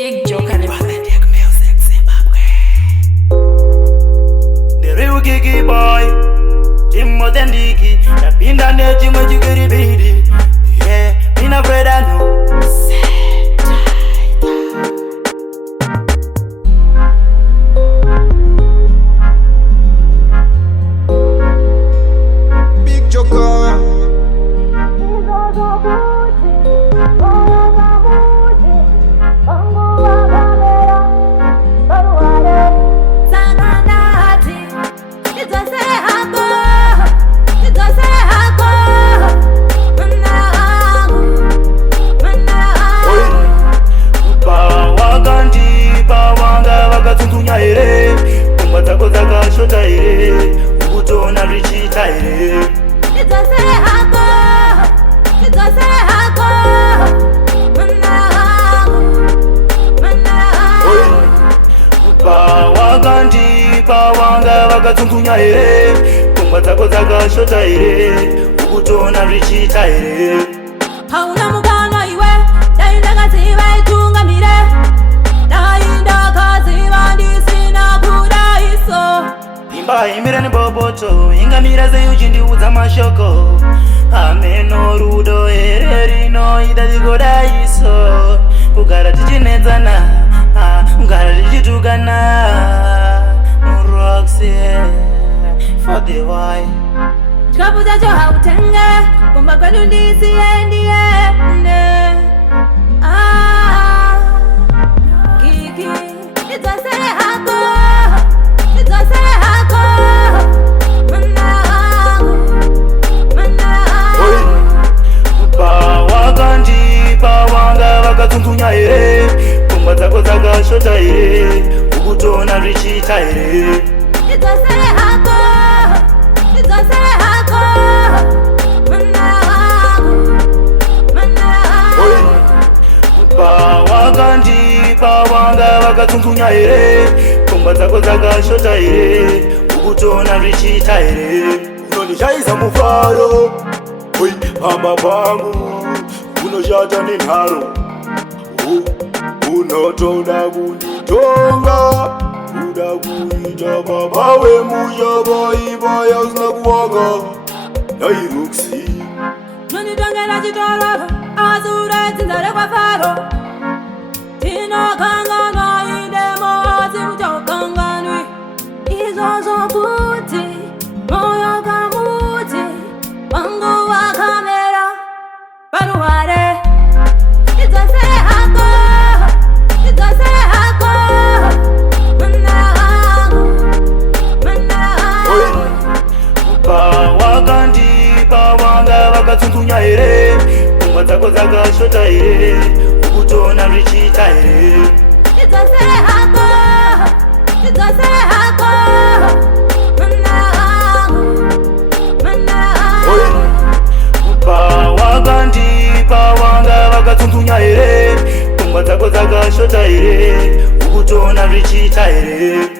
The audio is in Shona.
Big Joker and Authentic music Zimbabwe. The real Kiki boy, Jim Authentic. Napinda ne chimwe chikiribidi. Yeah, mina breda no. Big Joker. Shota ire, ukutona richita ire. Nitosere hako, Pawanga vakatsundunya ire, pfungwa dzako dzakashota ire, ukutona richita ire. hauna mukana iwe, dai ndakaziva itungamire, dai ndakaziva ndisina kudaiso. Imba imbira neboboto, ingamira sei uchindiudza mashoko. Ameno rudo here rinoita tigodaiso, kugara tichinetsana, kugara tichitukana. Roxy, for the why. Chikapu chacho hautenge, kumba kwedu ndisiende. Kiki, nitosere hako, Pawanga vakatsundunya ire, pfungwa dzako dzakashota ire, ukutona richita ire. nitosere hako, Pawanga vakatsundunya ire, pfungwa dzako dzakashota ire, ukutona richita ire. Unondishaisa mufaro, oi hamba pangu, unoshata nenharo, unotoda kunditonga, kuda kuita baba wemusha vaivaya usina kuwaka. Nai Roxy, nonditongera chitoro, azura dzinza kwa faro. Tinokangana idemo asimchokanganwi, izvozvo kuti moyo kamuti wangu wakamera paruware. Nitosere hako, Pawanga vakatsundunya ire, pfungwa dzako dzakashota ire, ukutona richita ire. nitosere hako, Pawanga vakatsundunya ire, pfungwa dzako dzakashota ire, ukutona richita ire.